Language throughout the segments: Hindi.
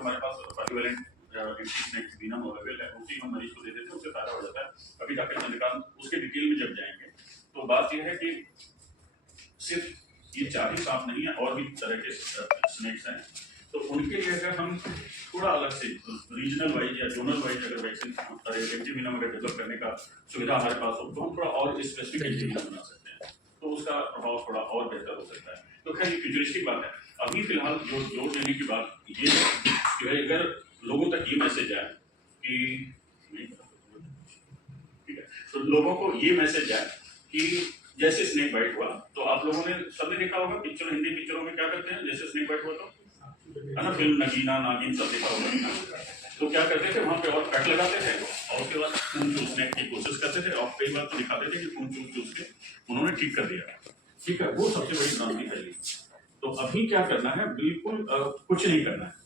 जो हमारे पास पॉलीवेलेंट एंटीस्नेक्स अवेलेबल है उसी हम मरीज को दे देते हैं, उससे फायदा हो जाता है। अभी डॉक्टर चंद्रकांत उसके डिटेल में जब जाएंगे तो बात यह है कि सिर्फ ये 4 ही सांप नहीं है, और भी तरह के स्नेक्स हैं, तो उनके लिए अगर हम थोड़ा अलग से रीजनल वाइज या जोनल वाइज अगर वैक्सीन एंटीवीनम अगर डेवलप करने का सुविधा हमारे पास हो तो हम थोड़ा और स्पेसिफिक एंटीवीनम बना सकते हैं, तो उसका प्रभाव थोड़ा और बेहतर हो सकता है। तो खैर ये फ्यूचरिस्टिक बात है। अभी फिलहाल जो जोर देने की बात ये है कि भाई अगर लोगों तक ये मैसेज आए कि ठीक है, तो लोगों को ये मैसेज आए कि जैसे स्नेक बाइट हुआ, तो आप लोगों ने सबने देखा होगा पिक्चर, हिंदी पिक्चरों में क्या करते हैं, जैसे स्नेक बाइट हुआ तो है ना, फिल्म नगीना नागिन सब देखा होगा, तो क्या करते थे वहां पे और पैक लगाते थे और उसके बाद खून चूसने की कोशिश करते थे, और कई बार तो दिखाते थे कि खून चूस के उन्होंने ठीक कर दिया। ठीक है, वो सबसे बड़ी क्रांति फैली। तो अभी क्या करना है, बिल्कुल कुछ नहीं करना है।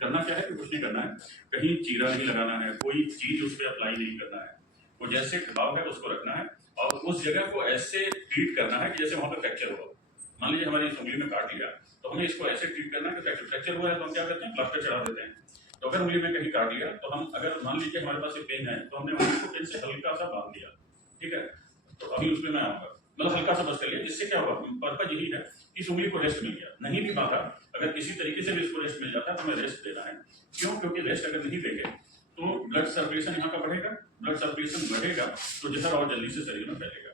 करना क्या है कि कुछ नहीं करना है, कहीं चीरा नहीं लगाना है, कोई चीज उस पर अप्लाई नहीं करना है, वो जैसे घाव है उसको रखना है और उस जगह को ऐसे ट्रीट करना है कि जैसे वहां पर फ्रैक्चर हुआ। मान लीजिए हमारी उंगली में काट लिया, तो हमें इसको ऐसे ट्रीट करना है कि फ्रैक्चर हुआ है तो हम क्या करते हैं, प्लास्टर चढ़ा देते हैं। तो अगर उंगली में कहीं काट लिया तो हम अगर मान लीजिए हमारे पास ये पेन है तो हमने उंगली को पेन से हल्का सा बांध दिया, ठीक है, तो अभी उसमें मैं आऊंगा, मतलब हल्का सा बस कर लिया, जिससे क्या होगा, पर्पज यही है कि इस उंगली को रेस्ट मिल गया। नहीं भी बांधा, अगर किसी तरीके से भी इसको रेस्ट मिल जाता है तो हमें रेस्ट देना है। क्यों? क्योंकि रेस्ट अगर नहीं देंगे तो ब्लड सर्कुलेशन यहाँ का बढ़ेगा, ब्लड सर्कुलेशन बढ़ेगा तो जहर और जल्दी से शरीर में फैलेगा।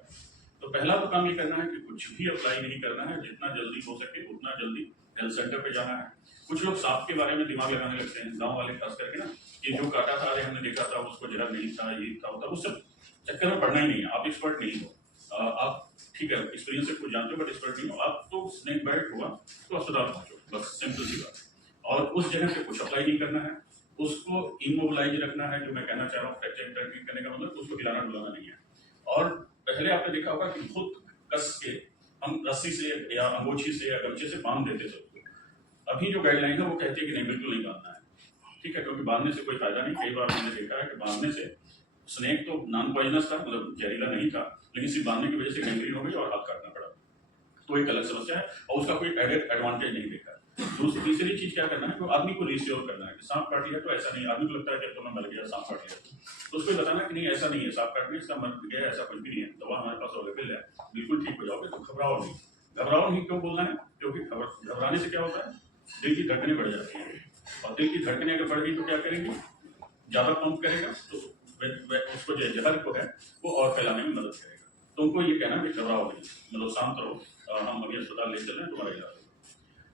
तो पहला तो काम ये करना है कि कुछ भी अप्लाई नहीं करना है, जितना जल्दी हो सके उतना जल्दी हेल्थ सेंटर पे जाना है। कुछ लोग सांप के बारे में दिमाग लगाने लगते हैं, गांव वाले खास करके ना, कि जो काटा था, अरे हमने देखा था उसको जहर नहीं था, ये था होता, उस सब चक्कर में पड़ना ही नहीं है। आप एक्सपर्ट नहीं हो, आप ठीक है एक्सपीरियंस से कुछ जानते हो बट एक्सपर्ट नहीं हो आप, तो स्नेक बाइट हुआ तो अस्पताल पहुंचो, बस सिंपल सी बात। और उस जगह पे कुछ अप्लाई नहीं करना है, उसको इमोबिलाइज रखना है। जो मैं कहना चाह रहा हूँ फ्रैक्चर ट्रीट करने का मतलब उसको हिलाना डुलाना नहीं है। और पहले आपने देखा होगा कि बहुत कस के हम रस्सी से या अंगोछी से या गमछे से बांध देते थे। अभी जो गाइडलाइन है वो कहती है कि नहीं, बिल्कुल नहीं बांधना है, ठीक है, क्योंकि बांधने से कोई फायदा नहीं। कई बार मैंने देखा है कि बांधने से स्नेक तो नॉन पॉइजनस था, मतलब जहरीला नहीं था, लेकिन सिर्फ बांधने की वजह से गैंग्रीन हो गई और हाथ काटना पड़ा, तो एक अलग समस्या है और उसका कोई एडेड एडवांटेज नहीं देखा। तीसरी चीज क्या करना है, तो आदमी को रिश्योर करना है कि सांप काट लिया तो ऐसा नहीं, आदमी को लगता है कि तो मैं मर गया, सांप काट लिया, तो उसको बताना कि नहीं ऐसा नहीं है, सांप काटने इसका मर गया ऐसा कुछ भी नहीं है, दवा हमारे पास अवेलेबल है, बिल्कुल ठीक हो जाओगे, तो घबराओ नहीं। घबराओ नहीं क्यों बोलना है, क्योंकि घबराने से क्या होता है, दिल की धड़कनें बढ़ जाती हैं, और दिल की धड़कनें अगर बढ़ गई तो क्या करेंगे, ज्यादा पंप करेगा तो उसको जो जहर को है वो और फैलाने में मदद करेगा। तो उनको ये कहना कि घबराओ नहीं, मतलब शांत रहो, हम अभी अस्पताल ले चल रहे हैं, तुम्हारा इलाज होगा।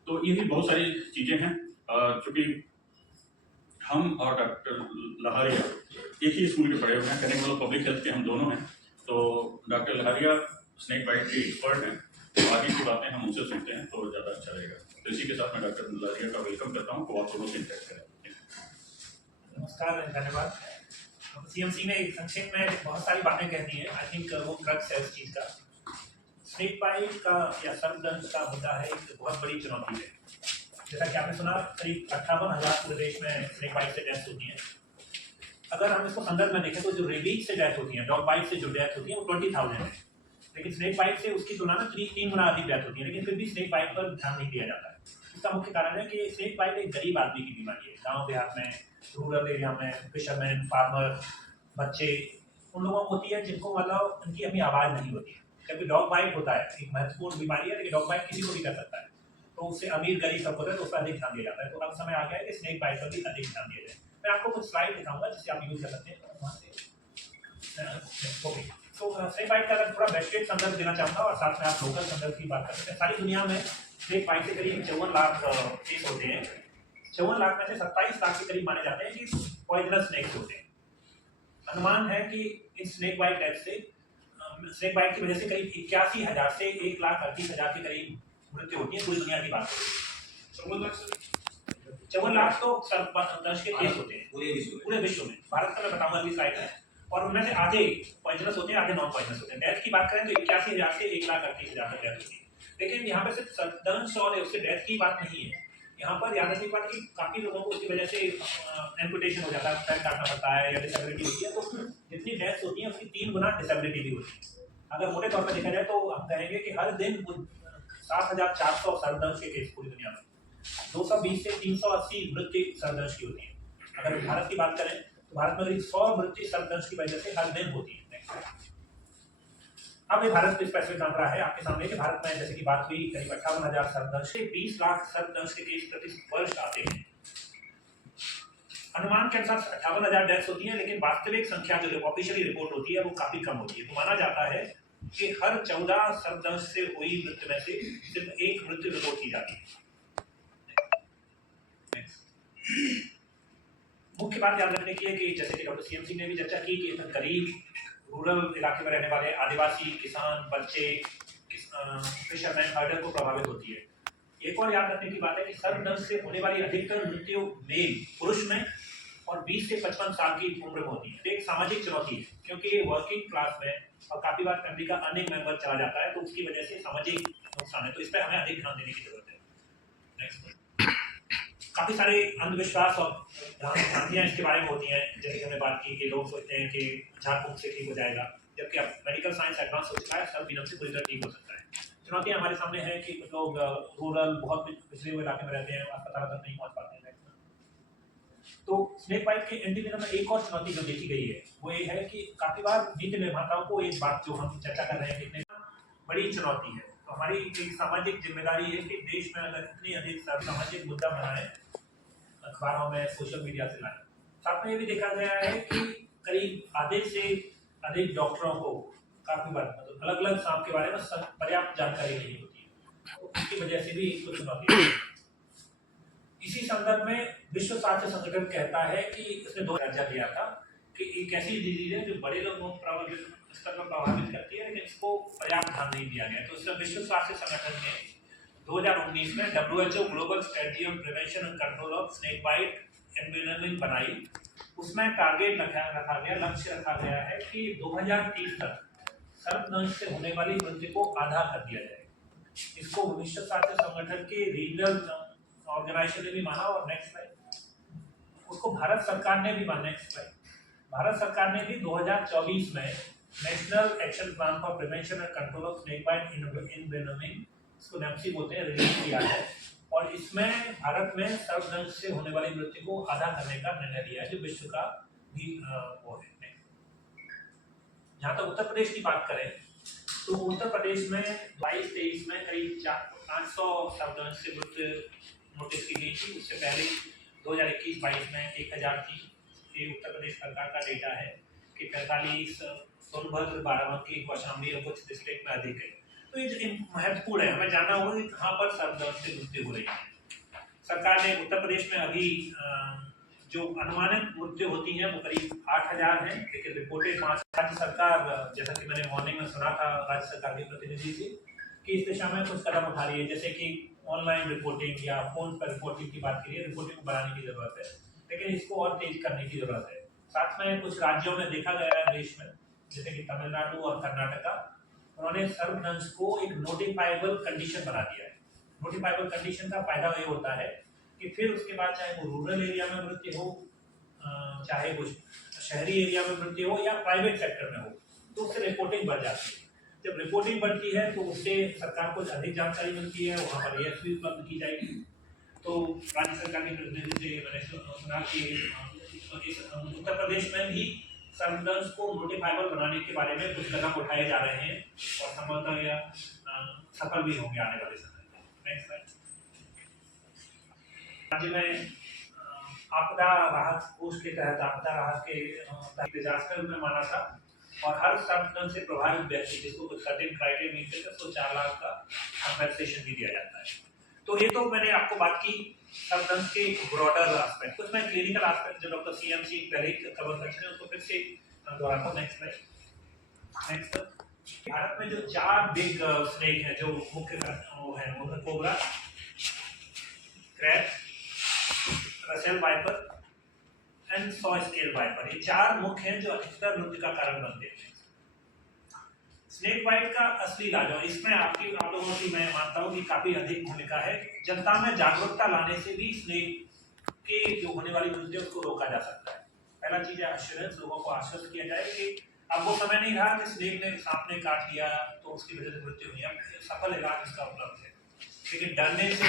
तो ये भी बहुत सारी चीजें हैं, चूंकि हम और डॉक्टर लहारिया एक ही स्कूल के पढ़े हुए हैं, कहने मतलब पब्लिक हेल्थ के हम दोनों हैं, तो डॉक्टर लहारिया स्नेक बाइट के एक्सपर्ट हैं, तो आगे की बातें हम उनसे सुनते हैं तो ज़्यादा अच्छा रहेगा। तो इसी के साथ मैं डॉक्टर लहारिया का वेलकम करता हूँ, तो आप दोनों से इंटरेक्ट करें। नमस्कार, धन्यवाद। सीएमसी ने संक्षेप में बहुत सारी बातें कह दी हैं। आई थिंक वो क्रक्स है उस चीज़ का। स्नेक बाइट का या सर्पदंश का मुद्दा है, एक बहुत बड़ी चुनौती है। जैसा कि आपने सुना, करीब 58,000 पूरे देश में स्नेक बाइट से डेथ होती है। अगर हम इसको संदर्भ में देखें तो जो रेबीज से डेथ होती है, डॉग बाइट से जो डेथ होती है वो 20,000 है, लेकिन स्नेक बाइट से उसकी तुलना में 3 गुना अधिक डेथ होती है, लेकिन फिर भी स्नेक बाइट पर ध्यान नहीं दिया जाता है। इसका मुख्य कारण है कि स्नेक बाइट एक गरीब आदमी की बीमारी है। गाँव देहात में, रूरल एरिया में, फिशरमैन, फार्मर, बच्चे, उन लोगों को होती है जिनको मतलब उनकी अपनी आवाज़ नहीं होती है। जबकि डॉग बाइट होता है, एक महत्वपूर्ण बीमारी है, लेकिन डॉग बाइट किसी को भी कर सकता है, तो उससे अमीर गरीब सब होता है, तो उस पर अधिक ध्यान दिया जाता है। तो अब समय आ गया है कि स्नेक बाइट पर भी अधिक ध्यान दिया जाए। मैं आपको कुछ स्लाइड दिखाऊंगा जिससे आप यूज कर सकते हैं वहाँ से। तो स्नेक बाइट का अगर थोड़ा वैश्विक संदर्भ देना चाहूँगा और साथ में आप लोकल संदर्भ की बात कर सकते हैं। सारी दुनिया में स्नेक बाइट से करीब 54 लाख केस होते हैं। 54 लाख में से 27 लाख के करीब माने जाते हैं कि पॉइजनस स्नेक्स होते हैं। अनुमान है कि इस स्नेक बाइट डेथ से, स्नेक बाइट की वजह से करीब 81,000 से 1,38,000 के करीब मृत्यु होती है पूरी दुनिया की बात करें। 54 लाख तो सर्पदंश के केस होते हैं पूरे विश्व में। भारत का मैं बताऊंगा अगली स्लाइड में। और उनमें से आधे पॉइजनस होते हैं, आधे नॉन पॉइजनस होते हैं। डेथ की बात करें तो 81,000 से 1,38,000 तक डेथ होती है। लेकिन यहाँ पे सिर्फ सर्पदंश और उससे डेथ की बात नहीं है। यहाँ पर याद रखने की बात कि काफ़ी लोगों को उसकी वजह से एम्पुटेशन हो जाता है, पैर काटना पड़ता है या डिसेबिलिटी होती है। तो जितनी डेथ्स होती हैं उसकी 3 गुना डिसेबिलिटी भी होती है। अगर मोटे तौर पर देखा जाए तो हम कहेंगे कि हर दिन 7,400 सर्पदंश के केस पूरी दुनिया में, 220 से 380 मृत्यु सर्पदंश की होती है। अगर भारत की बात करें तो भारत में 100 मृत्यु सर्पदंश की वजह से हर दिन होती है। अब ये भारत के स्पेसिफिक आंकड़ा है आपके सामने कि भारत में जैसे कि बात हुई करीब 58,000 सर्पदंश से 20 लाख सर्पदंश के केस प्रति वर्ष आते हैं। अनुमान के अनुसार 58,000 डेथ्स होती हैं, लेकिन वास्तविक संख्या जो ऑफिशियली रिपोर्ट होती है वो काफी कम होती है। तो माना जाता है कि हर 14 सर्पदंश से हुई मृत्यु में से सिर्फ एक मृत्यु रिपोर्ट की जाती है। मुख्य बात याद रखने की है कि जैसे कि डॉक्टर सीएम सिंह ने भी चर्चा की कि करीब रूरल इलाके में रहने वाले आदिवासी किसान बच्चे फिशरमैन हर्डर को प्रभावित होती है। एक और याद रखने की बात है कि सर्पदंश से होने वाली अधिकतर मृत्यु मेल पुरुष में और 20 से 55 साल की उम्र में होती है। एक सामाजिक चुनौती है क्योंकि वर्किंग क्लास में और काफी बार फैमिली का अन्य मेंबर चला जाता है, तो उसकी वजह से सामाजिक नुकसान है, तो इस पर हमें अधिक ध्यान देने की जरूरत है। नेक्स्ट, काफी सारे अंधविश्वास और भ्रांतियां इसके बारे में होती हैं। जैसे कि हमने बात की कि लोग सोचते हैं कि झाड़ फूंक से ठीक हो जाएगा, जबकि अब मेडिकल साइंस एडवांस हो चुका है, सब बिना से पूरी तरह ठीक हो सकता है। चुनौतियां हमारे सामने है कि कुछ लोग रूरल बहुत पिछड़े हुए इलाके में रहते हैं, अस्पताल तक नहीं पहुंच पाते हैं। तो स्नेक बाइट के एंटीवेनम में एक और चुनौती जो देखी गई है वो ये है कि काफी बार नीति निर्माताओं को एक बात जो हम चर्चा कर रहे हैं कि बड़ी चुनौती है। तो हमारी एक सामाजिक जिम्मेदारी है कि देश में अगर इतनी अधिक सामाजिक मुद्दा बनाए, अखबारों में सोशल मीडिया से लाए। साथ में ये भी देखा गया है कि करीब आधे से अधिक डॉक्टरों को काफी बार मतलब अलग अलग सांप के बारे में पर्याप्त जानकारी नहीं होती है, तो उसकी वजह से भी कुछ चुनौती है। इसी संदर्भ में विश्व स्वास्थ्य संगठन कहता है कि उसने 2 दर्जा दिया था कि एक ऐसी डिजीज है जो बड़े लोगों को स्तर पर प्रभावित करती है, लेकिन इसको पर्याप्त ध्यान नहीं दिया गया। तो इसमें विश्व स्वास्थ्य संगठन ने 2019 में WHO global strategy on prevention and control of snake bite environment बनाई। उसमें टारगेट रखा गया, लक्ष्य रखा गया है कि 2030 तक सर्पदंश से होने वाली मृत्यु को आधा कर दिया जाए। इसको विश्व स्वास्थ्य संगठन के रीजनल ऑर्गेनाइजेशन ने भी माना। और नेक्स्ट स्लाइड, उसको भारत सरकार ने भी माना। नेक्स्ट स्लाइड, भारत सरकार ने भी 2024 में national action plan for prevention and control of snake bite envenoming, इसको नेप्सी बोलते हैं, रिलीज किया है। और इसमें भारत में सर्पदंश से होने वाली मृत्यु को आधा करने का निर्णय लिया है, जो विश्व का भी वो है। जहाँ तक उत्तर प्रदेश की बात करें तो उत्तर प्रदेश में 22-23 में करीब 500 सर्पदंश से मृत्यु नोटिस की गई थी। उससे पहले 2021-22 में 1000 थी। ये उत्तर प्रदेश सरकार का डेटा है कि 45 सोनभद्र, बाराबंकी, कौशाम्बी और कुछ डिस्ट्रिक्ट में अधिक है। तो ये महत्वपूर्ण है, हमें जानना होगा कि कहाँ पर सर्पदंश से मृत्यु हो रही है। सरकार ने उत्तर प्रदेश में अभी जो अनुमानित मृत्यु होती है वो करीब 8000 है, लेकिन रिपोर्टेड 5। राज्य सरकार, जैसा कि मैंने मॉर्निंग में सुना था राज्य सरकार के प्रतिनिधि से, कि इस दिशा में कुछ कदम उठा रही है, जैसे कि ऑनलाइन रिपोर्टिंग या फोन पर रिपोर्टिंग की बात करिए, रिपोर्टिंग को बढ़ाने की जरूरत है, लेकिन इसको और तेज करने की जरूरत है। साथ में कुछ राज्यों में देखा गया है देश में, जैसे कि तमिलनाडु और कर्नाटका, उन्होंने सर्पदंश को एक नोटिफाइबल कंडीशन बना दिया है। नोटिफाइबल कंडीशन का फायदा ये होता है कि फिर उसके बाद चाहे वो रूरल एरिया में मृत्यु हो, चाहे वो शहरी एरिया में मृत्यु हो या प्राइवेट सेक्टर में हो, तो उससे रिपोर्टिंग बढ़ जाती है। जब रिपोर्टिंग बढ़ती है तो उससे सरकार को अधिक जानकारी मिलती है, वहाँ पर AS भी उपलब्ध की जाएगी। तो राज्य सरकार के प्रतिनिधि से मैंने सुना कि उत्तर प्रदेश में भी सर्पदंश को नोटिफाइबल बनाने के बारे में कुछ कदम उठाए जा रहे हैं और संभवतः यह सफल भी होंगे आने वाले समय में। नेक्स्ट स्लाइड, राज्य में आपदा राहत कोष के तहत आपदा राहत के डिजास्टर में माना था, और हर सर्पदंश से प्रभावित व्यक्ति जिसको कुछ सर्टेन क्राइटेरिया मिलते हैं तो 4 लाख का कंपेंसेशन भी दिया जाता है। तो ये तो मैंने आपको बात की सर्पदंश के ब्रॉडर एस्पेक्ट, कुछ मैं क्लिनिकल एस्पेक्ट जो डॉक्टर CMC पहले ही कवर कर चुके हैं उसको फिर से दोहराता हूँ। Next slide. नेक्स्ट, भारत में जो 4 बिग स्नेक है जो मुख्य वो है, वो cobra, crab, Russell viper and saw scale viper, ये 4 मुख्य हैं जो अधिकतर मृत्यु का कारण बनते हैं। स्नेक बाइट का असली इलाज, और इसमें आप लोगों की मैं मानता हूँ कि काफी अधिक भूमिका है। जनता में जागरूकता लाने से भी स्नेक के जो होने वाली मृत्यु उसको रोका जा सकता है। पहला चीज है एश्योरेंस, लोगों को आश्वस्त किया जाए कि अब वो समय नहीं रहा कि स्नेक ने सांप ने काट लिया तो उसकी वजह से मृत्यु हुई, अब सफल इलाज इसका उपलब्ध है। लेकिन डरने से,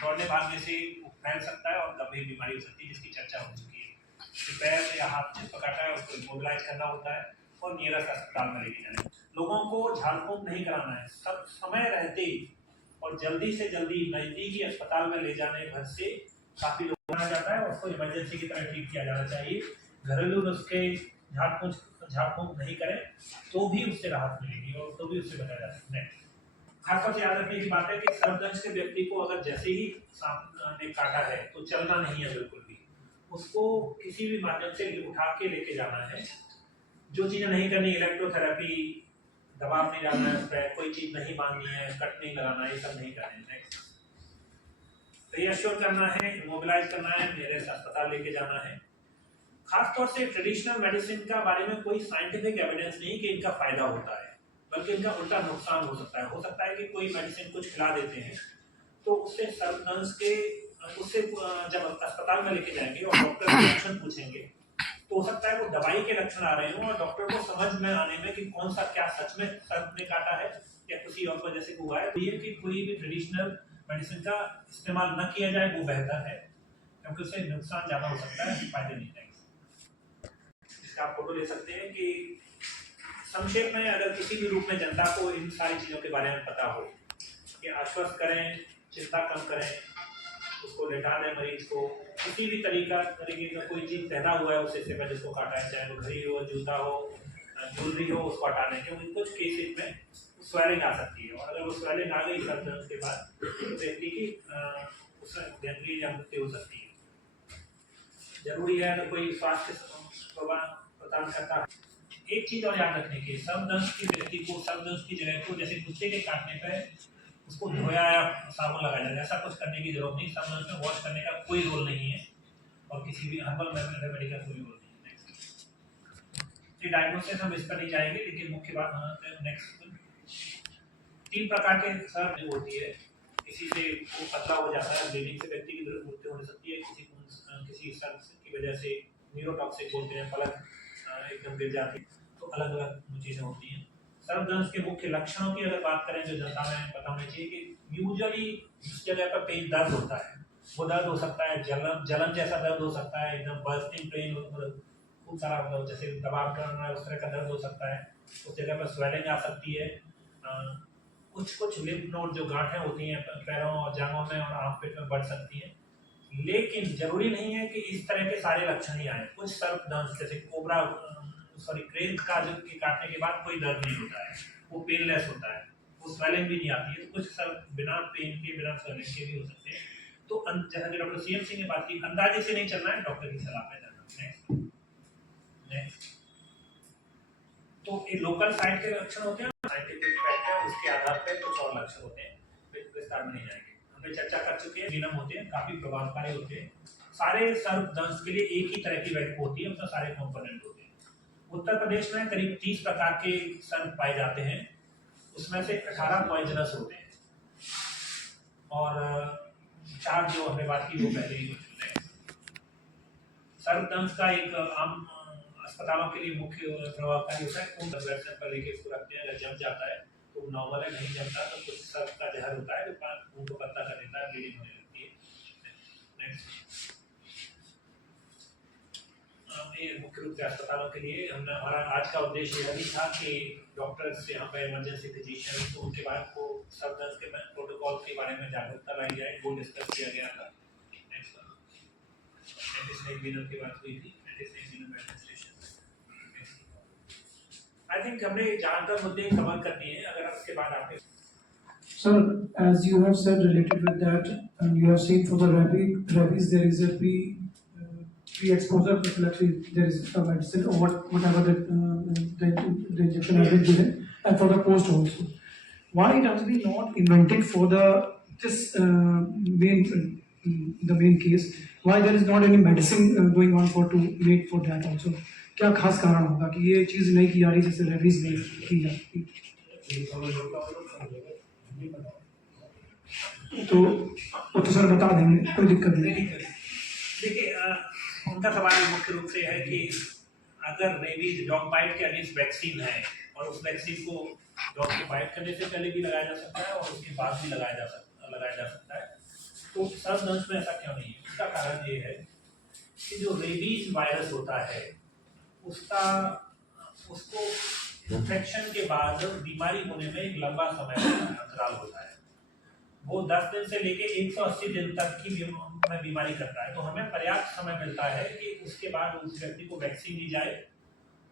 दौड़ने भागने से वो फैल सकता है और गंभीर बीमारी हो सकती है, जिसकी चर्चा हो चुकी है। तो पैर या हाथ जिस पर काटा है उसको इमोबिलाइज करना होता है और नियरेस्ट अस्पताल में लेके जाना है। लोगों को झाड़ फूंक नहीं कराना है, सब समय रहते ही और जल्दी से जल्दी नजदीकी अस्पताल में ले जाने घर से काफी लोग आ जाता है और उसको इमरजेंसी की तरह ट्रीट किया जाना चाहिए। घरेलू नुस्खे झाड़ फूंक नहीं करें तो भी उससे राहत मिलेगी और तो भी उससे बचा जा सकता है। खासतौर से याद रखने की बात है कि सर्पदंश के व्यक्ति को अगर जैसे ही सांप ने काटा है तो चलना नहीं है बिल्कुल भी, उसको किसी भी माध्यम से उठा के लेके जाना है। जो चीजें नहीं करनी, इलेक्ट्रोथेरेपी, दबाव नहीं डालना है उस पर, कोई चीज नहीं बांधनी है, कट नहीं लगाना है, ये सब नहीं करना है। रीअश्योर करना है, इमोबिलाइज करना है, मेरे अस्पताल लेके जाना है। खासतौर से ट्रेडिशनल मेडिसिन का बारे में कोई साइंटिफिक एविडेंस नहीं कि इनका फायदा होता है, बल्कि इनका उल्टा नुकसान हो सकता है। हो सकता है कि कोई मेडिसिन कुछ खिला देते हैं तो उससे सर्पदंश के उससे जब अस्पताल में लेके जाएंगे और डॉक्टर से लक्षण पूछेंगे तो हो सकता है वो दवाई के लक्षण आ रहे हों और डॉक्टर को समझ में आने में कि कौन सा क्या सच में सर्प ने काटा है या किसी और वजह से हुआ है। तो ये कि कोई भी ट्रेडिशनल मेडिसिन का इस्तेमाल न किया जाए वो बेहतर है, क्योंकि उससे नुकसान ज़्यादा हो सकता है, फायदे नहीं जाएंगे। इसका आप फोटो ले सकते हैं कि संक्षेप में अगर किसी भी रूप में जनता को इन सारी चीज़ों के बारे में पता हो कि आश्वस्त करें, चिंता कम करें, उसको लेटा दें मरीज को, किसी भी तरीके का कोई चीज़ पहना हुआ है उससे पहले जिसको काटा है, चाहे वो घड़ी हो, जूता हो, ज्वेलरी हो, उसको हटा दें, क्योंकि कुछ केसेस में स्वेलिंग आ सकती है और अगर वो स्वेलिंग आ गई सर्पदंश के बाद तो व्यक्ति की उसमें गंभीर या मृत्यु हो सकती है। जरूरी है अगर कोई स्वास्थ्य सेवा प्रदान करता है। एक चीज और याद रखने की, सर्पदंश के व्यक्ति को सर्पदंश की जगह को जैसे कुत्ते के काटने पर उसको धोया या साबुन लगाया जाए, ऐसा कुछ करने की जरूरत नहीं। सर्पदंश में वॉश करने का कोई रोल नहीं है और किसी भी हर्बल रेमेडी का कोई रोल नहीं है। डायग्नोसिस हम इस पर नहीं जाएंगे, लेकिन मुख्य बात नेक्स्ट 3 प्रकार के सर्प होती है। किसी से वो पतला हो जाता है, ब्लीडिंग से व्यक्ति की मृत्यु हो सकती है, किसी सर्प की वजह से न्यूरोटॉक्सिक बोलते हैं, पलक एकदम गिर जाती है, तो अलग अलग चीजें होती हैं। सर्पदंश के मुख्य लक्षणों की अगर बात करें जो जनता में पता होनी चाहिए कि यूजुअली जिस जगह पर पेन दर्द होता है वो दर्द हो सकता है, जलन जैसा दर्द हो सकता है, एकदम बर्स्टिंग पेन, खूब सारा मतलब जैसे दबाव करना है उस तरह का दर्द हो सकता है। उस जगह पर स्वेलिंग आ सकती है। कुछ लिम्फ नोड जो गांठें होती हैं पैरों और जांघों में और आंख पेट में बढ़ सकती हैं, लेकिन जरूरी नहीं है कि इस तरह के सारे लक्षण ही आए। कुछ सर्पदंश जैसे कोबरा क्रेन का जो के काटने के बाद कोई दर्द नहीं होता है, वो पेनलेस होता है, वो स्वेलिंग भी नहीं आती है। तो कुछ सर्प बिना पेन के, बिना स्वेलिंग के भी हो सकते हैं। तो जैसा कि डॉक्टर CM सिंह ने बात की, अंदाजे से नहीं चलना है, डॉक्टर की सलाह पे जाना। नेक्स्ट तो ये लोकल साइट के लक्षण होते हैं, साइंटिफिक फैक्ट है, उसके आधार पर कुछ और लक्षण होते हैं, विस्तार में नहीं जाएंगे। हमने चर्चा कर चुके हैं, विनम होते हैं, काफी प्रभावकारी होते हैं। सारे सर्पदंश के लिए एक ही तरह की वैक्यूम होती है, उसमें सारे कंपोनेंट होते हैं। उत्तर प्रदेश में करीब 30 प्रकार के सर्प पाए जाते हैं, उसमें से 18 पॉइजनस होते हैं और 4 जो हमने बात की वो पहले ही हो चुके हैं। सर्पदंश का एक आम अस्पतालों के लिए मुख्य प्रभावकारी होता है खून ब्लड सैंपल लेके इसको रखते हैं। अगर जम जाता है तो नॉर्मल है, नहीं जमता तो कुछ सर्प का जहर होता है जो खून को पतला कर देता है, ब्लीडिंग होने लगती है। नेक्स्ट ये मुख्य रूप से अस्पतालों के लिए हमने हमारा आज का उद्देश्य यह भी था कि डॉक्टर्स यहाँ पे इमरजेंसी फिजिशियन तो उनके बाद को सर्पदंश के प्रोटोकॉल के बारे में जागरूकता लाई जाए, वो डिस्कस किया गया था। की बात हुई थी, आई थिंक हमने ज्यादातर मुद्दे कवर कर दिए हैं। अगर उसके बाद आपके Sir, as you have said related with that, you have seen for the rabies there is a pre-exposure prophylaxis. There is a medicine or whatever the injection has been given, and for the post also. Why it has been not invented for this main case? Why there is not any medicine going on to make for that also? क्या खास कारण होगा कि ये चीज नहीं की जा रही जैसे रेबीज नहीं की जाती? तो वो तो सर बता देंगे, कोई दिक्कत नहीं। देखिए उनका सवाल मुख्य रूप से है कि अगर रेबीज डॉग बाइट के अगेंस्ट वैक्सीन है और उस वैक्सीन को डॉग को बाइट करने से पहले भी लगाया जा सकता है और उसके बाद भी लगाया जा सकता लगाया जा सकता है। तो सर्पदंश में ऐसा क्यों नहीं है? उसका कारण ये है कि जो रेबीज वायरस होता है उसको इन्फेक्शन के बाद बीमारी होने में एक लंबा समय अंतराल होता है। वो 10 दिन से लेके 180 दिन तक की में बीमारी करता है। तो हमें पर्याप्त समय मिलता है कि उसके बाद उस व्यक्ति को वैक्सीन दी जाए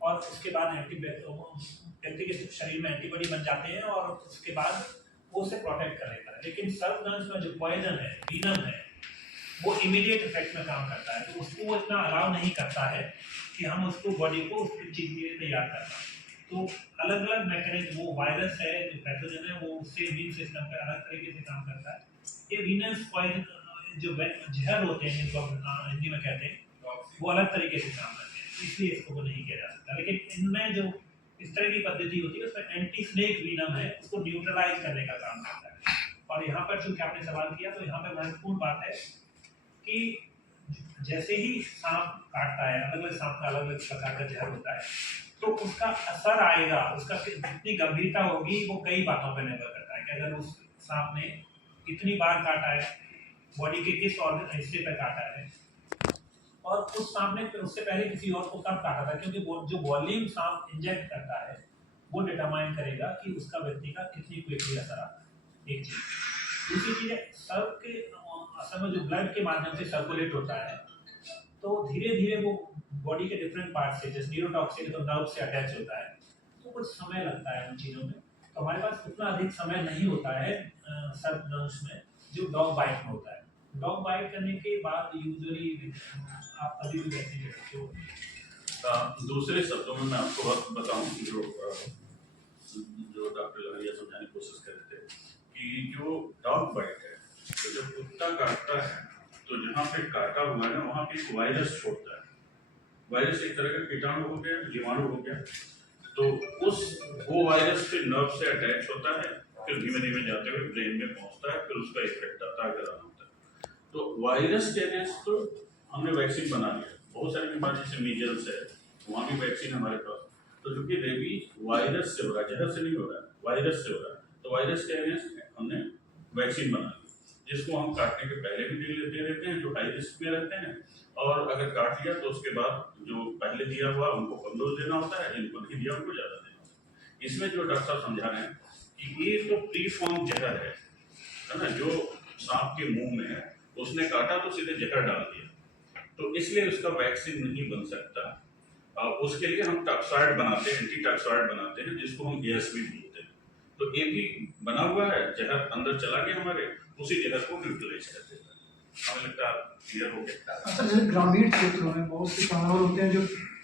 और उसके बाद व्यक्ति के शरीर में एंटीबॉडी बन जाते हैं और उसके बाद वो उसे प्रोटेक्ट कर लेता है। लेकिन सर्पदंश में जो पॉइजन है, वीनम है, वो इमीडिएट इफेक्ट में काम करता है। तो उसको वो इतना अलाउ नहीं करता है कि हम उसको बॉडी को उस चीज के लिए तैयार कर पाए। तो अलग अलग मैकेनिज्म, वो वायरस है जो पैथोजन है, वो उससे इम्यून सिस्टम पर अलग तरीके से काम करता है। ये वीनस पॉइजन जो जहर होते हैं जिनको हिंदी में कहते हैं, वो अलग तरीके से काम करते हैं, इसलिए इसको वो नहीं किया जा सकता। लेकिन इनमें जो इस तरह की पद्धति होती है उसमें एंटी स्नेक वीनम है, उसको न्यूट्रलाइज करने का काम करता है। और यहाँ पर चूंकि आपने सवाल किया तो यहाँ पर महत्वपूर्ण बात है कि जैसे ही सांप काटता है, अलग अलग सांप का अलग अलग प्रकार का जहर होता है, तो उसका असर आएगा, उसका जितनी गंभीरता होगी वो कई बातों पर निर्भर करता है कि अगर उस सांप ने कितनी बार काटा है, बॉडी के किस ऑर्गन हिस्से पर काटा है, और उस सांप ने उससे पहले किसी और को कब काटा था, क्योंकि वो जो वॉल्यूम सांप इंजेक्ट करता है वो डिटरमाइन करेगा कि उसका व्यक्ति का कितनी क्विकली असर आता है। एक चीज। दूसरी चीज है, सर्प के असल में जो ब्लड के माध्यम से सर्कुलेट होता है, तो धीरे धीरे वो बॉडी के डिफरेंट पार्ट से, जैसे न्यूरोटॉक्सिन तो नर्व से अटैच होता है, तो कुछ समय लगता है उन चीज़ों में। तो हमारे पास उतना अधिक समय नहीं होता है सर्पदंश में जो डॉग बाइट में होता है। डॉग बाइट करने के बाद यूजुअली आप अभी भी वैक्सीन ले सकते हो। दूसरे शब्दों में मैं आपको बात बताऊं जो डॉक्टर लहरिया समझाने की कोशिश कर रहे थे कि जो डॉग बाइट है, तो जब कुत्ता काटता है तो जहाँ पे काटा हुआ है ना वहाँ पे एक वायरस छोड़ता है। वायरस एक तरह का कीटाणु हो गया, जीवाणु हो गया, तो वो वायरस फिर नर्व से अटैच होता है, फिर धीमे धीमे जाते हुए ब्रेन में पहुँचता है, फिर उसका इफेक्ट आता है, अगर आना होता है। तो वायरस के अगेंस्ट तो हमने वैक्सीन बना लिया। बहुत सारी बीमारी जैसे मीजल्स है, वहाँ भी वैक्सीन हमारे पास। तो चूंकि रेबीज वायरस से हो रहा है, जहर से नहीं हो रहा है, वायरस से हो रहा है, तो वायरस के अगेंस्ट हमने वैक्सीन बना ली, जिसको हम काटने के पहले भी दे देते हैं जो हाई रिस्क में रहते हैं, और अगर काट लिया तो उसके बाद जो पहले दिया हुआ उनको कम डोज देना होता है, जिनको नहीं दिया उनको ज़्यादा देना होता है। इसमें जो डॉक्टर साहब समझा रहे हैं कि ये तो प्री फॉर्म जहर है ना, जो सांप के मुंह में है, उसने काटा तो सीधे जहर डाल दिया, तो इसलिए उसका वैक्सीन नहीं बन सकता। उसके लिए हम टॉक्सॉइड बनाते हैं, एंटी टॉक्सॉइड बनाते हैं, जिसको हम ASV बोलते हैं। तो ये भी बना हुआ है, जहर अंदर चला गया हमारे, उसी जहर को न्यूट्रलाइज कर देता है। हमें लगता है क्लियर हो गया। अच्छा, जैसे ग्रामीण क्षेत्रों में बहुत से जानवर होते हैं जो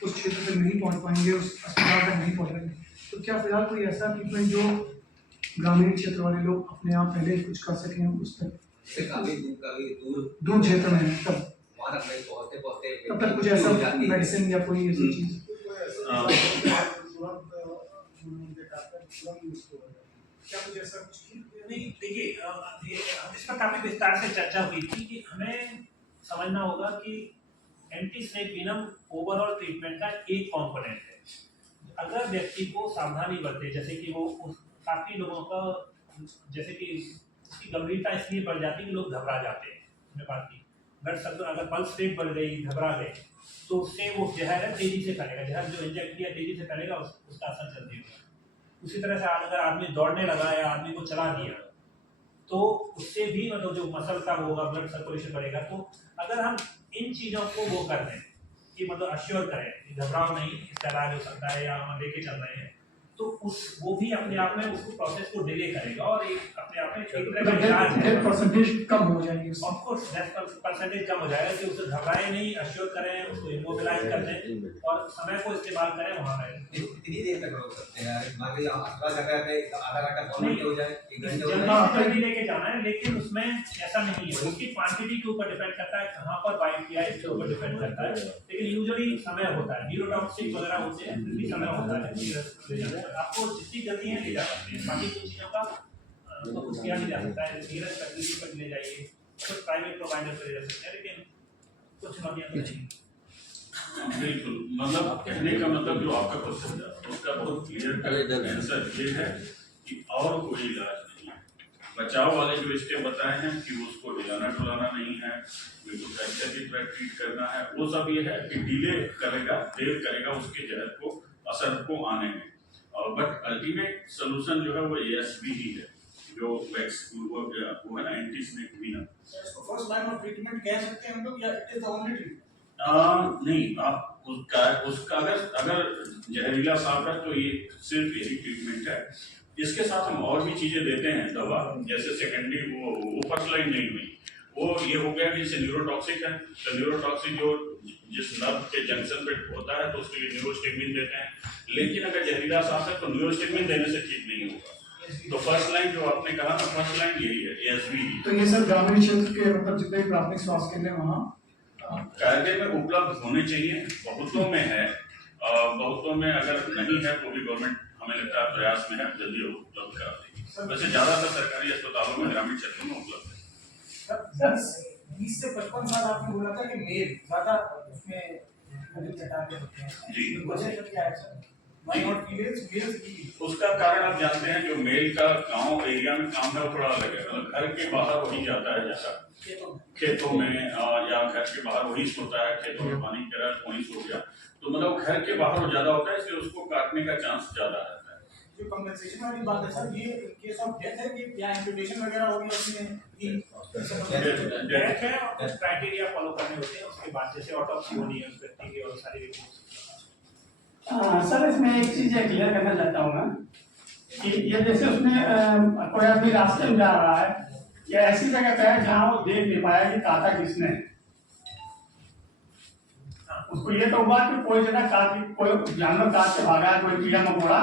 उस क्षेत्र तक नहीं पहुंच पाएंगे, उस अस्पताल तक नहीं पहुंचेंगे, तो क्या फिलहाल कोई ऐसा ट्रीटमेंट जो ग्रामीण क्षेत्र वाले लोग अपने आप पहले कुछ कर सकें उस तक? दूर क्षेत्र में तब तक कुछ ऐसा मेडिसिन या कोई ऐसी चीज? नहीं, देखिए इस पर काफी विस्तार से चर्चा हुई थी कि हमें समझना होगा कि anti snake venom overall treatment का एक कंपोनेंट है। अगर व्यक्ति को सावधानी बरते, जैसे कि वो काफी लोगों का, जैसे कि उसकी गंभीरता इसलिए बढ़ जाती है कि लोग घबरा जाते हैं, हमने बात की ब्लड सर्कुलेशन, अगर पल्स रेट बढ़ गई, घबरा गए, तो उससे वो जहर है तेजी से फैलेगा, जहर जो इंजेक्ट किया तेजी से फैलेगा, उसका असर जल्दी होगा। उसी तरह से अगर आदमी दौड़ने लगा या आदमी को चला दिया तो उससे भी मतलब जो मसल का होगा, ब्लड सर्कुलेशन बढ़ेगा। तो अगर हम इन चीज़ों को वो कर दें कि मतलब अश्योर करें कि घबराओ नहीं, इसका इलाज हो सकता है या हम लेके चल रहे हैं, तो वो भी अपने आप में उसको प्रोसेस को डिले करेगा और एक अपने आप में एक तरह का इलाज है। परसेंटेज कम हो जाएगी, ऑफ कोर्स परसेंटेज कम हो जाएगा कि उसे घबराए नहीं, अश्योर करें, उसको इमोबिलाइज कर दें और समय को इस्तेमाल करें वहाँ पर। कितनी देर तक रोक सकते हैं? मान लीजिए हम अस्पताल जाकर के आधा घंटा पौन घंटे हो जाए, 1 घंटे हो जाए, जल्दी लेके जाना है, लेकिन उसमें ऐसा नहीं है, उसकी क्वांटिटी के ऊपर डिपेंड करता है, कहाँ पर बाइट किया है इसके ऊपर डिपेंड करता है। लेकिन यूजुअली समय होता है, न्यूरोटॉक्सिक वगैरह होते हैं, फिर भी समय होता है। आपको जितनी जल्दी है ले जा सकते हैं, बाकी कुछ चीज़ों का तो कुछ किया नहीं जा सकता है, नीरज फैसिलिटी पर ले जाइए, कुछ प्राइवेट प्रोवाइडर पर ले जा सकते हैं, लेकिन कुछ चुनौतियाँ नहीं। बिल्कुल, मतलब कहने का मतलब जो आपका क्वेश्चन है उसका बहुत क्लियर आंसर ये है कि और कोई इलाज नहीं है, बचाव वाले जो स्टेप बताए हैं कि उसको हिलाना डुलाना नहीं है, बिल्कुल फ्रैक्चर की तरह ट्रीट करना है, वो सब ये है कि डिले करेगा, देर करेगा उसके जहर को, असर को आने में। और बट अल्टीमेट सोल्यूशन जो है वो ASV ही है, जो वो है ना, एंटी स्नेक वीनम। इसको फर्स्ट लाइन ऑफ ट्रीटमेंट कह सकते हैं हम लोग, या it is the only treatment? नहीं, आप उसका अगर जहरीला सांप है तो ये सिर्फ यही ट्रीटमेंट है। इसके साथ हम और भी चीजें देते हैं दवा, जैसे सेकेंडरी वो फर्स्ट लाइन नहीं हुई, वो ये हो गया कि जैसे न्यूरोटॉक्सिक है, तो न्यूरोटॉक्सिक जो जिस नर्व के जंक्शन पे होता है तो उसके लिए न्यूरोस्टिग्मिन देते हैं। लेकिन अगर जहरीला सांप है तो न्यूरोस्टिग्मिन देने से ठीक नहीं होगा। तो फर्स्ट लाइन जो आपने कहा ना, फर्स्ट लाइन यही है, ASV। तो ये सब ग्रामीण क्षेत्र के मतलब जितने भी प्राथमिक स्वास्थ्य केंद्र हैं वहाँ कायदे में उपलब्ध होने चाहिए, बहुतों में है, बहुतों में अगर नहीं है तो भी गवर्नमेंट हमें लगता है प्रयास में है, जल्दी उपलब्ध करा देगी। वैसे ज्यादातर सरकारी अस्पतालों में ग्रामीण क्षेत्रों में उपलब्ध है। 20 से 55 साल आपने बोला था कि मेल ज्यादा उसमें चटाते होते हैं जी। वजह क्या है sir? Why not females, males भी? उसका कारण आप जानते हैं, जो मेल का गांव एरिया में काम है वो थोड़ा अलग है, मतलब घर के बाहर वही जाता है, जैसा खेतों में या घर के बाहर वही सोता है, खेतों में पानी गिरा वहीं सो गया, तो मतलब घर के बाहर वो ज्यादा होता है, इसलिए उसको काटने का चांस ज्यादा रहता है। जो कंपनसेशन वाली बात है सर, ये केस ऑफ डेथ है कि या एम्पुटेशन वगैरह हो गया उसमें कि डेथ है और कुछ क्राइटेरिया फॉलो करने होते हैं, उसके बाद जैसे ऑटोप्सी होनी है उस व्यक्ति की और सारी रिपोर्ट्स। सर इसमें एक चीज क्लियर करना चाहता हूँ मैं कि ये जैसे उसमें कोई आदमी रास्ते में जा रहा है या ऐसी जगह पे है जहाँ वो देख नहीं पाया कि काटा किसने, उसको ये तो हुआ कि कोई जगह काट, कोई जानवर काट के भागा है, कोई कीड़ा मकोड़ा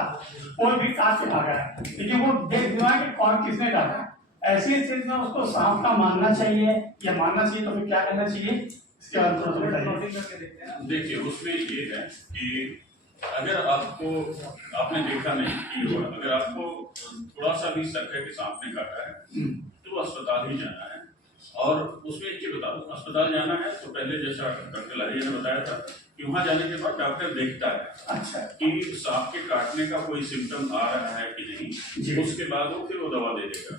कोई भी काट के भागा है, लेकिन वो देख नहीं पाया कि कौन किसने काटा है। ऐसी स्थिति में उसको सांप का मानना चाहिए या मानना चाहिए तो फिर क्या करना चाहिए, इसके बारे में थोड़ा बताइए। देखिए, उसमें ये है कि अगर आपको, आपने देखा नहीं कि अगर आपको थोड़ा सा भी शक है कि सांप ने काटा है तो अस्पताल ही जाना है। और उसमें एक चीज बता दूं, अस्पताल जाना है तो पहले जैसा डॉक्टर लारिया ने बताया था कि वहां जाने के बाद डॉक्टर देखता है अच्छा कि सांप के काटने का कोई सिम्टम आ रहा है कि नहीं, उसके बाद वो फिर वो दवा दे देगा।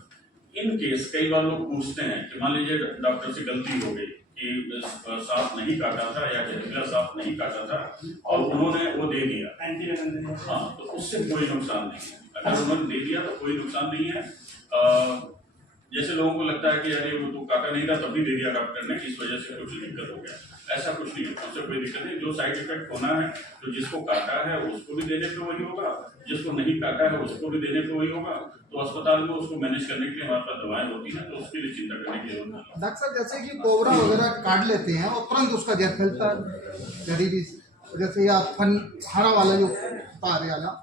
इन केस कई बार लोग पूछते हैं कि मान लीजिए डॉक्टर से गलती हो गई कि सांप नहीं काटा था या जहरीला सांप नहीं काटा था और उन्होंने वो दे दिया, हाँ, तो उससे कोई नुकसान नहीं है। अगर उन्होंने दे दिया तो कोई नुकसान नहीं है। जैसे लोगों को लगता है कि अरे वो तो काटा नहीं था तभी दे दिया डॉक्टर ने, इस वजह से कुछ दिक्कत हो गया, ऐसा कुछ नहीं है, उससे कोई दिक्कत नहीं। जो साइड इफेक्ट होना है तो जिसको काटा है उसको भी देने पे वही होगा, जिसको नहीं काटा है उसको भी देने पे वही होगा। तो अस्पताल में उसको मैनेज करने के लिए हमारे पास दवाएं होती हैं, तो उसके लिए चिंता करने की जरूरत नहीं। डॉक्टर साहब जैसे कि कोबरा वगैरह काट लेते हैं और तुरंत उसका जहर फैलता है, जहरीली, जैसे या फन हरा वाला जो तारे वाला,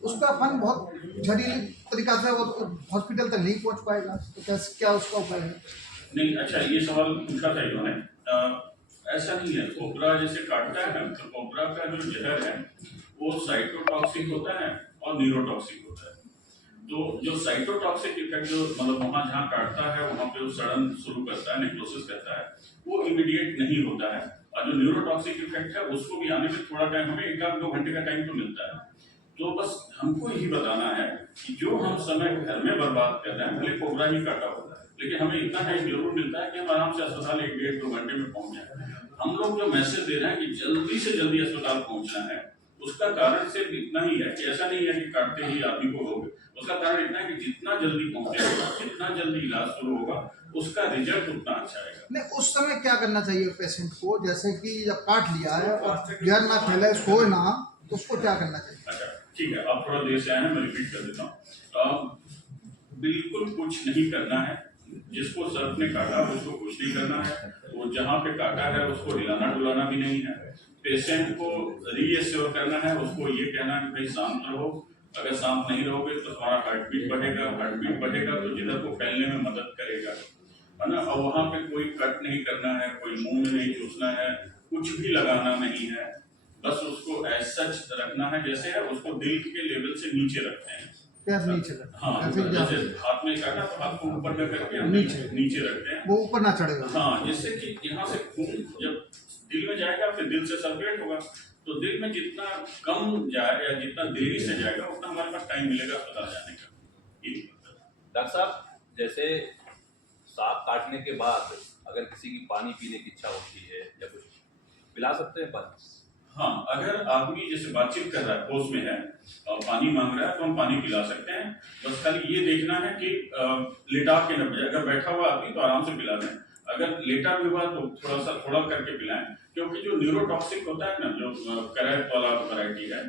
उसका फन बहुत जहरीली तरीका से वो हॉस्पिटल तक नहीं पहुंच पाएगा, तो कैसे क्या उसका उपाय है? नहीं, अच्छा, ये सवाल पूछा था इन्होंने। ऐसा नहीं है, कोबरा जैसे काटता है तो कोबरा का जो जहर है वो साइटोटॉक्सिक होता है और न्यूरोटॉक्सिक होता है। तो जो साइटोटॉक्सिक इफेक्ट जो मतलब वहाँ जहाँ काटता है वहाँ पे वो सड़न शुरू करता है, नेक्रोसिस करता है, वो इमीडिएट नहीं होता है। और जो न्यूरोटॉक्सिक इफेक्ट है उसको भी आने में थोड़ा टाइम, हमें 1-2 घंटे का टाइम तो मिलता है। तो बस हमको यही बताना है कि जो हम समय घर में बर्बाद कर रहे हैं, भले कोबरा ही काटा होता है, लेकिन हमें इतना टाइम जरूर मिलता है कि हम आराम से अस्पताल 1-1.5-2 घंटे में पहुंच जाए। हम लोग जो मैसेज दे रहे हैं कि जल्दी से जल्दी अस्पताल पहुंचना है, उसका कारण सिर्फ इतना ही है कि ऐसा नहीं है कि काटते ही आदमी को रोग, उसका कारण इतना है कि जितना जल्दी पहुंचेगा, जितना जल्दी इलाज शुरू होगा, उसका रिजल्ट उतना अच्छा आएगा। नहीं, उस समय क्या करना चाहिए पेशेंट को, जैसे कि जब काट लिया है और जहर ना फैले, सोए ना, तो उसको क्या करना चाहिए? अच्छा, ठीक है, आप थोड़ा देर से आए हैं, मैं रिपीट कर देता हूँ। बिल्कुल कुछ नहीं करना है, जिसको सर्प ने काटा उसको कुछ नहीं करना है, वो जहाँ पे काटा है उसको हिलाना डुलाना भी नहीं है। पेशेंट को रीएश्योर करना है, उसको ये कहना है कि भाई शांत रहो, अगर शांत नहीं रहोगे तो तुम्हारा हार्ट बीट बढ़ेगा तो जिधर को फैलने में मदद करेगा, है ना। और वहाँ पे कोई कट नहीं करना है, कोई मुंह में नहीं चूसना है, कुछ भी लगाना नहीं है, बस उसको एज सच रखना है जैसे है, उसको दिल के लेवल से नीचे रखते हैं। पैर नीचे हाँ, जैसे हाथ में काटा तो हाथ को ऊपर न करके हम नीचे रखते हैं, वो ऊपर ना चढ़ेगा। हाँ, जिससे कि यहाँ से खून जब दिल में जाएगा फिर दिल से सर्कुलेट होगा, तो दिल में जितना कम जाए या जितना देरी से जाएगा उतना हमारे पास टाइम मिलेगा अस्पताल जाने का। डॉक्टर साहब, जैसे सांप काटने के बाद अगर किसी की पानी पीने की इच्छा होती है या कुछ पिला सकते हैं पानी? हाँ, अगर आदमी जैसे बातचीत कर रहा है, होश में है और पानी मांग रहा है तो हम पानी पिला सकते हैं। बस खाली ये देखना है कि लेटा के न पिलाएं। अगर बैठा हुआ आदमी तो आराम से पिला दें, अगर लेटा भी हुआ तो थोड़ा करके पिलाएं, क्योंकि जो न्यूरोटॉक्सिक होता है ना, जो करैप वाला वैरायटी है,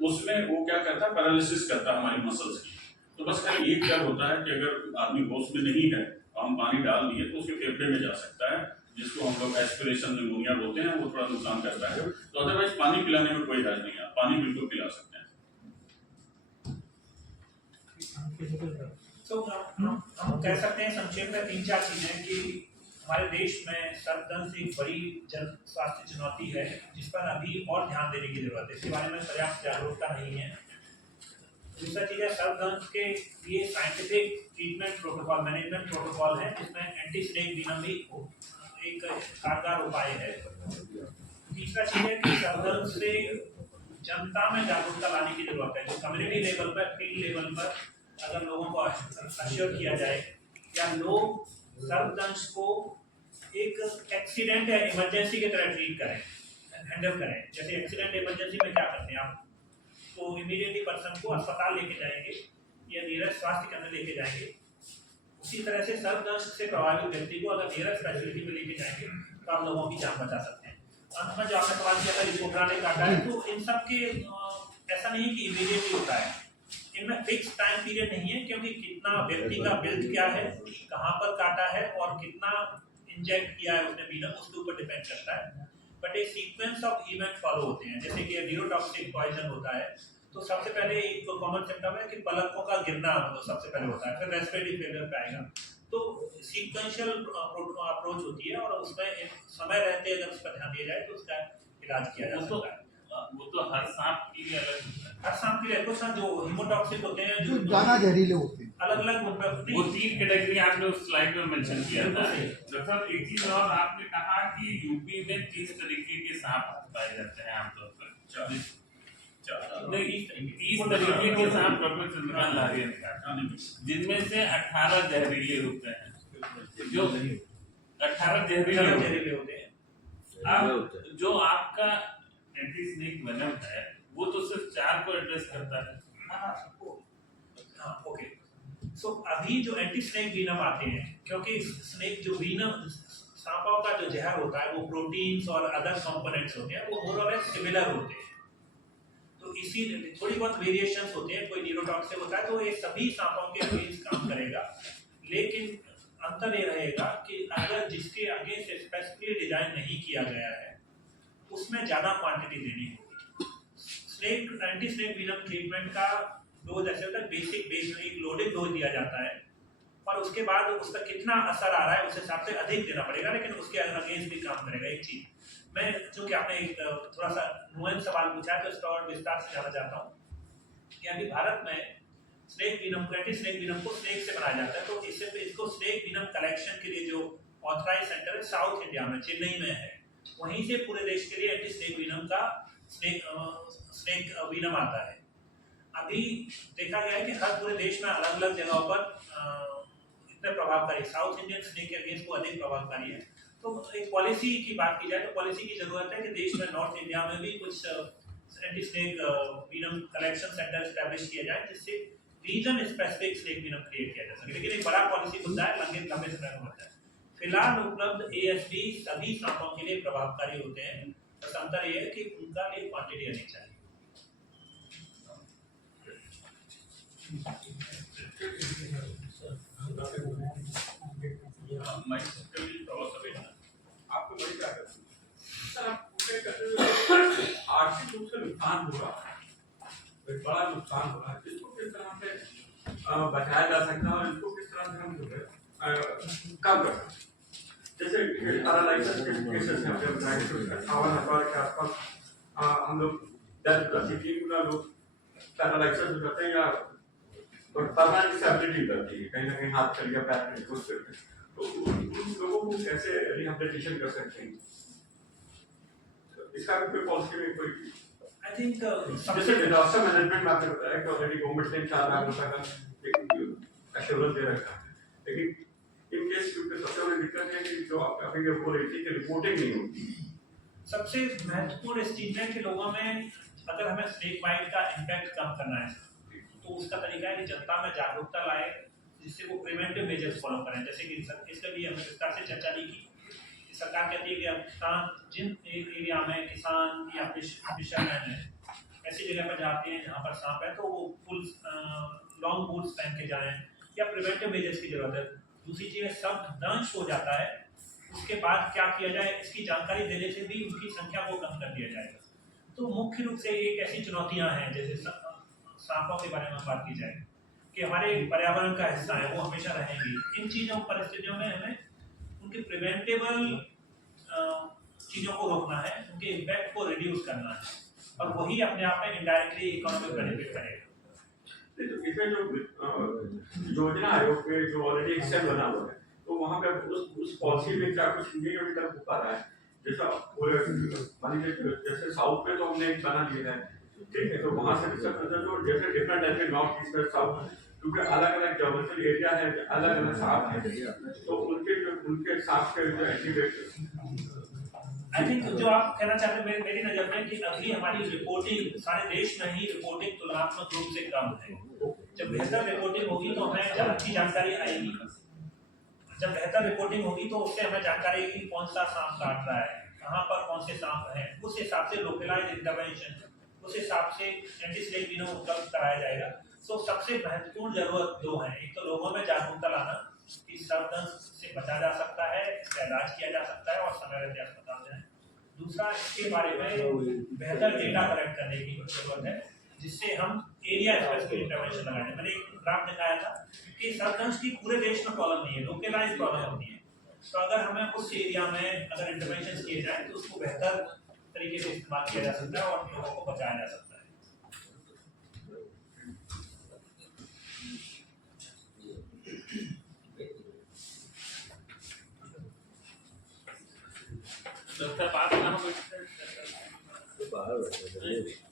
उसमें वो क्या करता है, पैरालिसिस करता है हमारी मसल्स की। तो बस खाली एक क्या होता है कि अगर आदमी होश में नहीं है और हम पानी डाल दिए तो उसके फेफड़े में जा सकता है, जिसको हम लोग एस्पिरेशन निमोनिया बोलते हैं, वो थोड़ा नुकसान करता है। तो अदरवाइज पानी पिलाने में कोई हर्ज नहीं है, पानी बिल्कुल पिला सकते हैं। तो हम कह सकते हैं संक्षेप में 3-4 चीजें कि हमारे देश में सर्पदंश एक बड़ी जन स्वास्थ्य चुनौती है, जिस पर अभी और ध्यान देने की जरूरत है। इसके बारे में पर्याप्त जागरूकता नहीं है। दूसरा चीज है, सर्पदंश के लिए scientific treatment protocol, management protocol है, जिसमें एंटी स्नेक वेनम भी एक कारगर उपाय है। तीसरा चीज है कि सर्पदंश से जनता में जागरूकता लाने की जरूरत है। जो कम्युनिटी लेवल पर, फील्ड लेवल पर अगर लोगों को अश्योर किया जाए, या लोग सर्पदंश को एक एक्सीडेंट या इमरजेंसी की तरह ट्रीट करें, हैंडल करें। जैसे एक्सीडेंट इमरजेंसी में क्या करते हैं आप, तो इमीडिएटली पर्सन को अस्पताल लेके जाएंगे या नियरेस्ट स्वास्थ्य केंद्र लेके जाएंगे। उसी तरह से सर्पदंश से प्रभावित व्यक्ति को अगर नियरेस्ट फैसिलिटी में लेके जाएंगे तो आप लोगों की जान बचा सकते हैं। अंत में जो आपने सवाल किया था रिपोर्टरा ने काटा है, तो इन सब के ऐसा नहीं कि इमीडिएटली होता है, इनमें फिक्स टाइम पीरियड नहीं है, क्योंकि कितना व्यक्ति का बिल्ड क्या है, कहाँ पर काटा है और कितना इंजेक्ट किया है उसने वेनम, उसके ऊपर डिपेंड करता है। बट एक सीक्वेंस ऑफ इवेंट फॉलो होते हैं। जैसे कि न्यूरोटॉक्सिक पॉइजन होता है तो सबसे पहले एक कॉमन सिम्टम है कि पलकों का गिरना मतलब सबसे पहले होता है, फिर रेस्पिरेटरी फेलियर पे आएगा। तो सीक्वेंशियल अप्रोच होती है और उसमें एक समय रहते अगर उस पर ध्यान दिया जाए तो उसका इलाज किया जा सकता है। वो तो हर सांप के लिए अलग होता है। हर सांप के लिए कुछ जो हिमोटॉक्सिक होते हैं, जो ज्यादा जहरीले होते हैं, अलग अलग वो 3 कैटेगरी आपने उस स्लाइड में मेंशन किया था। डॉक्टर एक चीज और आपने कहा कि यूपी में 30 तरीके के सांप पाए जाते हैं आमतौर पर। नहीं, 30 तरीके के सांप डॉक्टर चंद्रकांत लारिया ने कहा, जिनमें से 18 जहरीले होते हैं। जो 18 जहरीले होते हैं। अब जो आपका एंटी स्नेक वेनम है वो तो सिर्फ 4 को एड्रेस करता है। ओके, सो अभी जो एंटी स्नेक वेनम आते हैं, क्योंकि स्नेक जो वेनम सांपों का जो जहर होता है वो प्रोटीन्स और अदर कंपोनेंट्स होते हैं, वो मोर और लेस सिमिलर होते हैं। तो इसी थोड़ी बहुत वेरिएशंस होते हैं, कोई न्यूरोटॉक्सिक होता है तो ये सभी सांपों के अगेंस्ट काम करेगा, लेकिन अंतर ये रहेगा कि अगर जिसके अगेंस्ट स्पेसिफिकली डिजाइन नहीं किया गया है उसमें ज्यादा क्वांटिटी देनी होगी। Snake anti snake venom treatment का डोज ऐसे होता है, बेसिक एक लोडेड डोज दिया जाता है और उसके बाद उसका कितना असर आ रहा है उस हिसाब से अधिक देना पड़ेगा, लेकिन उसके अगेंस्ट भी काम करेगा। एक चीज मैं, चूंकि आपने एक थोड़ा सा नुआंस सवाल पूछा है तो इसका और विस्तार से जानना चाहता हूँ कि अभी भारत में snake venom, anti snake venom को स्नेक से बनाया जाता है। तो इसको स्नेक वेनम कलेक्शन के लिए जो ऑथराइज सेंटर है साउथ इंडिया में, चेन्नई में है, वहीं से पूरे देश के लिए एंटी स्नेक वेनम का स्नेक वेनम आता है। अभी देखा गया है कि हर पूरे देश में अलग अलग जगहों पर इतने प्रभावकारी, साउथ इंडियन स्नेक के अगेंस्ट को अधिक प्रभावकारी है। तो एक पॉलिसी की बात की जाए तो पॉलिसी की जरूरत है कि देश में नॉर्थ इंडिया में भी कुछ anti snake venom collection centre establish किए जाए, जिससे region specific snake venom create किया जा सके। लेकिन एक बड़ा पॉलिसी मुद्दा है, लंबे समय में होता है। फिलहाल उपलब्ध ASD सभी सांपों के लिए प्रभावकारी होते हैं, बस अंतर यह है कि उनका एक क्वांटिटी आनी चाहिए। आपको बड़ी क्या करती है सर, आप पूरे करते आर्थिक रूप से नुकसान हुआ, एक बड़ा नुकसान हुआ, इसको किस तरह से बचाया जा सकता है और इसको किस तरह से हम जो है कम कर सकते हैं। जैसे पैरालाइसिस के केसेस हैं, हमने बताया कि 58,000 के आसपास हम लोग 10-13 गुना लोग पैरालाइसिस हो जाते हैं या परमानेंट डिसेबिलिटी करती है, कहीं ना कहीं हाथ चल गया, पैर नहीं घुस सकते, तो उन लोगों को कैसे रिहेबिलिटेशन कर सकते हैं? इसका कोई पॉलिसी में कोई आई थिंक जैसे डिजास्टर मैनेजमेंट में आपने बताया कि ऑलरेडी गवर्नमेंट ने 4 लाख रुपए का एश्योरेंस दे रखा है, लेकिन इन केस क्योंकि सबसे बड़ी दिक्कत है कि जो आप अभी ये बोल रही थी कि रिपोर्टिंग नहीं होती। सबसे महत्वपूर्ण इस चीज में कि लोगों में अगर हमें स्नेक बाइट का इम्पैक्ट कम करना है तो उसका तरीका है कि जनता में जागरूकता लाए, जिससे वो प्रिवेंटिव मेजर्स फॉलो करें। जैसे कि इसके लिए हमने विस्तार से चर्चा की कि सरकार कहती है कि अब किसान जिन एरिया में किसान या फिशरमैन है ऐसी जगह पर जाते हैं जहाँ पर सांप है तो वो फुल लॉन्ग बूट्स पहन के जाएं या प्रिवेंटिव मेजर्स की जरूरत है। दूसरी चीज़ है सब दंश हो जाता है, उसके बाद क्या किया जाए इसकी जानकारी देने से भी उनकी संख्या को कम कर दिया जाएगा। तो मुख्य रूप से एक ऐसी चुनौतियां हैं, जैसे सांपों के बारे में बात की जाए कि हमारे पर्यावरण का हिस्सा है, वो हमेशा रहेंगी। इन चीज़ों परिस्थितियों में हमें उनके प्रिवेंटेबल चीज़ों को रोकना है, उनके इम्पैक्ट को रिड्यूस करना है, और वही अपने आप में इनडायरेक्टली इकोनॉमिक बेनिफिट करेगा। इसमें जो योजना आयोग के जो ऑलरेडी एक सेल बना हुआ है, तो वहाँ पे उस पॉलिसी में क्या कुछ नहीं अभी तक हो पा रहा है। जैसा पूरे मान लीजिए जैसे साउथ में तो हमने एक बना दिया है, ठीक है, तो वहाँ से जो जैसे डिफरेंट ऐसे नॉर्थ ईस्ट साउथ, क्योंकि अलग अलग ज्योग्राफिकल एरिया है, अलग अलग सांप है, तो उनके सांप के जो एक्टिवेट आई थिंक जो आप कहना चाहते हैं मेरी नजर में कि अभी हमारी रिपोर्टिंग सारे देश में ही रिपोर्टिंग तुलनात्मक रूप से कम है। जब बेहतर रिपोर्टिंग होगी तो हमें अच्छी जानकारी आएगी। जब बेहतर रिपोर्टिंग होगी तो उससे हमें जानकारी आएगी कौन सा सांप काट रहा है, कहाँ पर कौन से सांप हैं, उस हिसाब से लोकलाइज इंटरवेंशन, उस हिसाब से एंटी स्नेक वेनम उपलब्ध कराया जाएगा। सो सबसे महत्वपूर्ण जरूरत दो है, एक तो लोगों में जागरूकता लाना कि सर्पदंश से बचा जा सकता है, इसका इलाज किया जा सकता है और समय रहते अस्पताल जाएं। दूसरा, इसके बारे में बेहतर डेटा कलेक्ट करने की जरूरत है, जिससे हम एरिया स्पेसिफिक इंटरवेंशन लगाएं। मैंने एक ग्राफ दिखाया था कि सर्पदंश की पूरे देश में प्रॉब्लम नहीं है, लोकलाइज प्रॉब्लम होती है। तो अगर हमें उस एरिया में अगर इंटरवेंशन किए जाए तो उसको बेहतर तरीके से इस्तेमाल किया जा सकता है और लोगों को बचाया जा सकता है। डॉक्टर बात ना हो बाहर बैठे